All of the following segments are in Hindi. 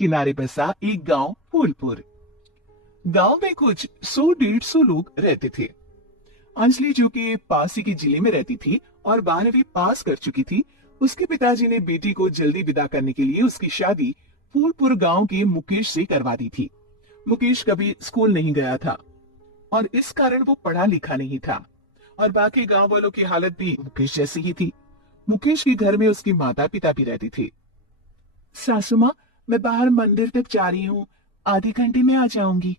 किनारे बसा एक गांव फूलपुर। गांव में कुछ 100-150 लोग रहते थे। अंजलि जो कि पास ही के जिले में रहती थी और 12वीं पास कर चुकी थी, उसके पिताजी ने बेटी को जल्दी विदा करने के लिए उसकी शादी फूलपुर गांव के मुकेश से करवा दी थी। मुकेश कभी स्कूल नहीं गया था और इस कारण वो पढ़ा लिखा नहीं था और बाकी गांव वालों की हालत भी मुकेश जैसी ही थी। मुकेश के घर में उसके माता पिता भी रहते थे। सासू माँ, मैं बाहर मंदिर तक जा रही हूँ, आधे घंटे में आ जाऊंगी।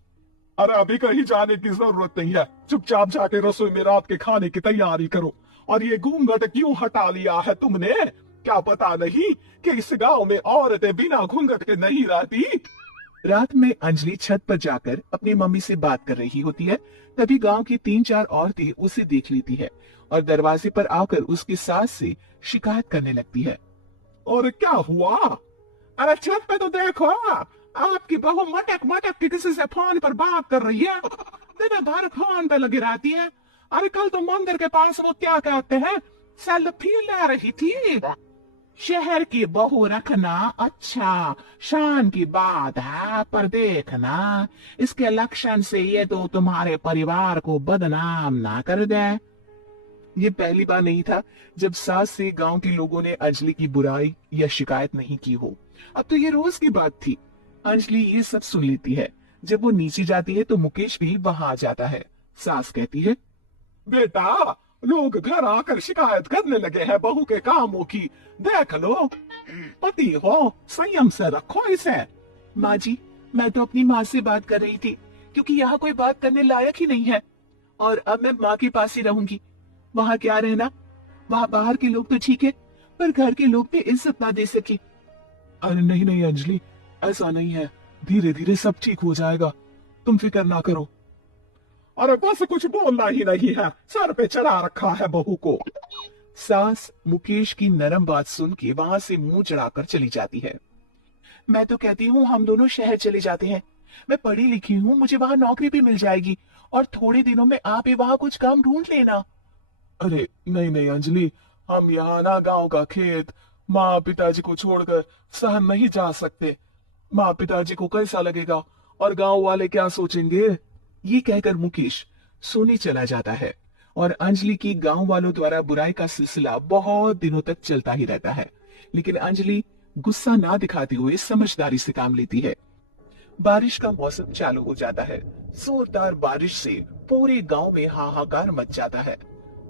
अरे अभी कहीं जाने की जरूरत नहीं है, चुपचाप जाके रसोई में रात के खाने की तैयारी करो। और ये घूंघट क्यों हटा लिया है तुमने? क्या पता नहीं कि इस गांव में औरतें बिना घूंघट के नहीं रहती? रात में अंजलि छत पर जाकर अपनी मम्मी से बात कर रही होती है। तभी गांव की 3-4 औरतें उसे देख लेती है और दरवाजे पर आकर उसकी सास से शिकायत करने लगती है। और क्या हुआ? अरे छत पे तो देखो, आपकी बहू मटक मटक के किसी से फोन पर बात कर रही है, दिन भर फोन पे लगी रहती है। अरे कल तो मंदिर के पास वो क्या कहते हैं, सेल्फी ले रही थी। शहर की बहू रखना अच्छा शान की बात है, पर देखना इसके लक्षण से ये तो तुम्हारे परिवार को बदनाम ना कर दे। ये पहली बार नहीं था जब सास से गांव के लोगों ने अंजलि की बुराई या शिकायत नहीं की हो। अब तो ये रोज की बात थी। अंजलि ये सब सुन लेती है। जब वो नीचे जाती है तो मुकेश भी वहां आ जाता है। सास कहती है, बेटा, लोग घर आकर शिकायत करने लगे हैं बहू के कामों की, देख लो। पति हो, संयम से रखो इसे। माँ जी, मैं तो अपनी माँ से बात कर रही थी, क्योंकि यहाँ कोई बात करने लायक ही नहीं है और अब मैं माँ के पास ही रहूंगी। वहाँ क्या रहना, वहाँ बाहर के लोग तो ठीक है, पर घर के लोग भी इज्जत ना दे सके। अरे नहीं नहीं अंजलि, ऐसा नहीं है, धीरे धीरे सब ठीक हो जाएगा, तुम फिक्र ना करो। अरे बस कुछ बोलना ही नहीं है, सर पे चढ़ा रखा है बहू को। सास मुकेश की नरम बात सुन के वहां से मुंह चढ़ाकर चली जाती है। मैं तो कहती हूँ हम दोनों शहर चले जाते हैं। मैं पढ़ी लिखी हूँ, मुझे वहां नौकरी भी मिल जाएगी और थोड़े दिनों में आप ही वहां कुछ काम ढूंढ लेना। अरे नहीं नहीं अंजलि, हम यहाँ ना गांव का खेत, माँ पिताजी को छोड़कर शहर नहीं जा सकते। माँ पिताजी को कैसा लगेगा और गांव वाले क्या सोचेंगे? ये कहकर मुकेश सोने चला जाता है और अंजलि की गांव वालों द्वारा बुराई का सिलसिला बहुत दिनों तक चलता ही रहता है। लेकिन अंजलि गुस्सा ना दिखाते हुए समझदारी से काम लेती है। बारिश का मौसम चालू हो जाता है। जोरदार बारिश से पूरे गांव में हाहाकार मच जाता है।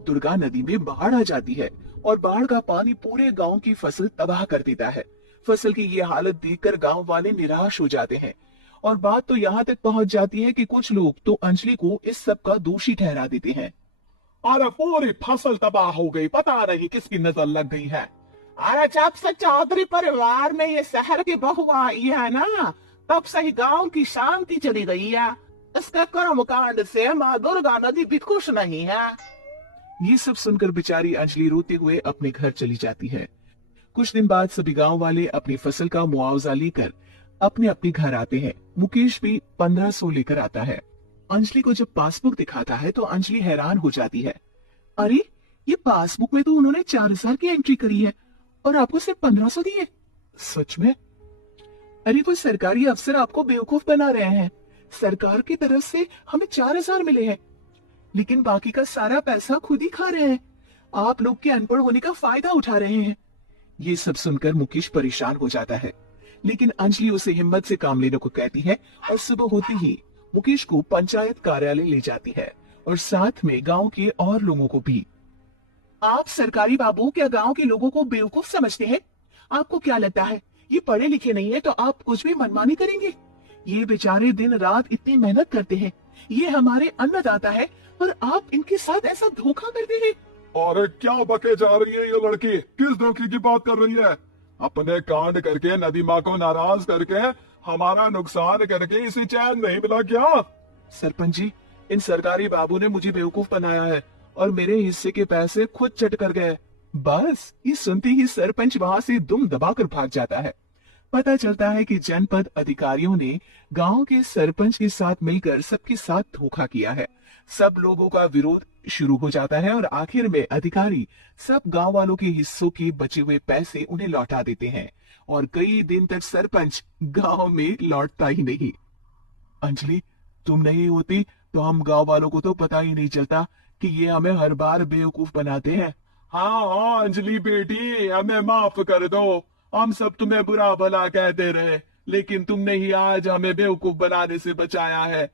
दुर्गा नदी में बाढ़ आ जाती है और बाढ़ का पानी पूरे गांव की फसल तबाह कर देता है। फसल की ये हालत देखकर गांव वाले निराश हो जाते हैं और बात तो यहाँ तक पहुंच जाती है कि कुछ लोग तो अंजलि को इस सब का दोषी ठहरा देते हैं। अरे पूरी फसल तबाह हो गई, पता नहीं किसकी नजर लग गई है। अरे जब से चौधरी परिवार में ये शहर की बहू आई है ना, तब से ही गांव की शांति चली गई है। इसके कर्मकांड से माँ दुर्गा नदी भी खुश नहीं है। ये सब सुनकर बेचारी अंजलि रोते हुए अपने घर चली जाती है। कुछ दिन बाद सभी गांव वाले अपनी फसल का मुआवजा लेकर अपने अपने घर आते हैं। मुकेश भी 1500 लेकर आता है। अंजलि को जब पासबुक दिखाता है तो अंजलि हैरान हो जाती है। अरे, ये पासबुक में तो उन्होंने 4000 की एंट्री करी है और आपको सिर्फ 1500 दिए। सच में? अरे वो सरकारी अफसर आपको बेवकूफ बना रहे हैं। सरकार की तरफ से हमें 4000 मिले हैं, लेकिन बाकी का सारा पैसा खुद ही खा रहे हैं। आप लोग के अनपढ़ होने का फायदा उठा रहे हैं। ये सब सुनकर मुकेश परेशान हो जाता है, लेकिन अंजलि उसे हिम्मत से काम लेने को कहती है और सुबह होते ही मुकेश को पंचायत कार्यालय ले जाती है और साथ में गांव के और लोगों को भी। आप सरकारी बाबू क्या गांव के लोगों को बेवकूफ समझते हैं? आपको क्या लगता है ये पढ़े लिखे नहीं है तो आप कुछ भी मनमानी करेंगे? ये बेचारे दिन रात इतनी मेहनत करते हैं, ये हमारे अन्नदाता है और आप इनके साथ ऐसा धोखा करते हैं। अरे क्या बके जा रही है ये लड़की, किस धोखे की बात कर रही है? अपने कांड करके नदी माँ को नाराज करके हमारा नुकसान करके इसे चैन नहीं मिला क्या? सरपंच जी, इन सरकारी बाबू ने मुझे बेवकूफ बनाया है और मेरे हिस्से के पैसे खुद चट कर गए। बस ये सुनते ही सरपंच वहां से दुम दबाकर भाग जाता है। पता चलता है कि जनपद अधिकारियों ने गांव के सरपंच के साथ मिलकर सबके साथ धोखा किया है। सब लोगों का विरोध शुरू हो जाता है और आखिर में अधिकारी सब गांव वालों के हिस्सों के बचे हुए पैसे उन्हें लौटा देते हैं और कई दिन तक सरपंच गांव में लौटता ही नहीं। अंजलि, तुम नहीं होती तो हम गांव वालों को तो पता ही नहीं चलता कि ये हमें हर बार बेवकूफ बनाते हैं। हाँ अंजलि बेटी, हमें माफ कर दो। हम सब तुम्हें बुरा भला कहते रहे, लेकिन तुमने ही आज हमें बेवकूफ बनाने से बचाया है।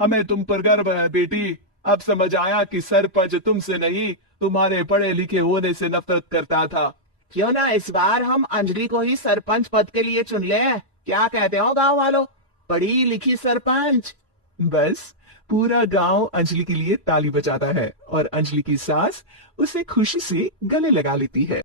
हमें तुम पर गर्व है बेटी। अब समझ आया कि सरपंच तुमसे नहीं, तुम्हारे पढ़े लिखे होने से नफरत करता था। क्यों ना इस बार हम अंजलि को ही सरपंच पद के लिए चुन ले? क्या कहते हो गांव वालों? पढ़ी लिखी सरपंच। बस पूरा गांव अंजलि के लिए ताली बजाता है और अंजलि की सास उसे खुशी से गले लगा लेती है।